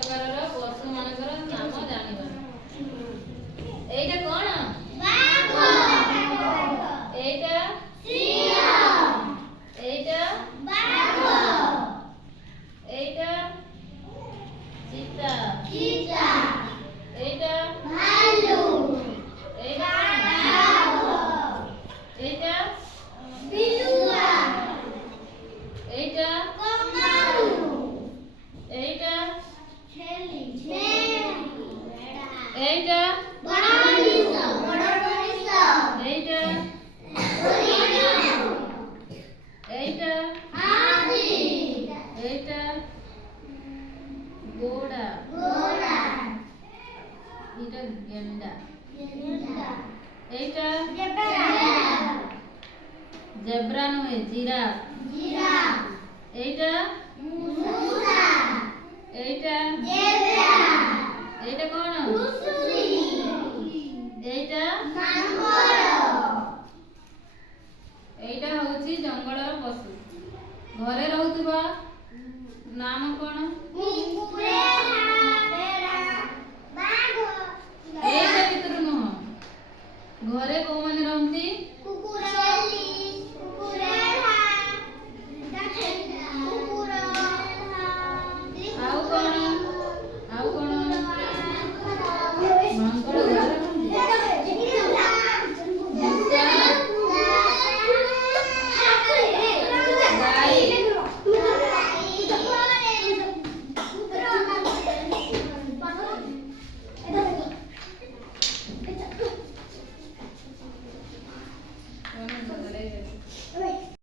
ପ୍ରକାରର ପଶୁ ମାନଙ୍କର ନାମ ଜାଣିବା। ଏଇଟା କଣ? ବାଘ। ଏଇଟା ସିଂହ। ଏଇଟା ବାଘ। ଏଇଟା ଚିତା। ଚିତା। ଏଇଟା ଭାଲୁ। ଏଇଟା ବାଘ। ଏଇଟା ବିଲୁଆ। ଏଇଟା କଙ୍ଗାରୁ। ଏଇଟା ଛେଳି। ଏଇଟା ବଡ଼ ମଣିଷ। ଏଇଟା ଏଇଟା ହାତୀ। ଏଇଟା ଘୋଡ଼ା। ଏଇଟା ଗେଣ୍ଡା। ଏଇଟା ଜେବ୍ରା ନୁହେଁ, ଜିରାଫ। ଏଇଟା ମୂଷା। ଏଇଟା ଏଇଟା କଣ? ଏଇଟା ଏଇଟା ହଉଛି ଜଙ୍ଗଲର ପଶୁ। ଘରେ ରହୁଥିବା ନାମ କଣ? ଏଇଟା ଭିତରୁ ନୁହଁ, ଘରେ କୋଉ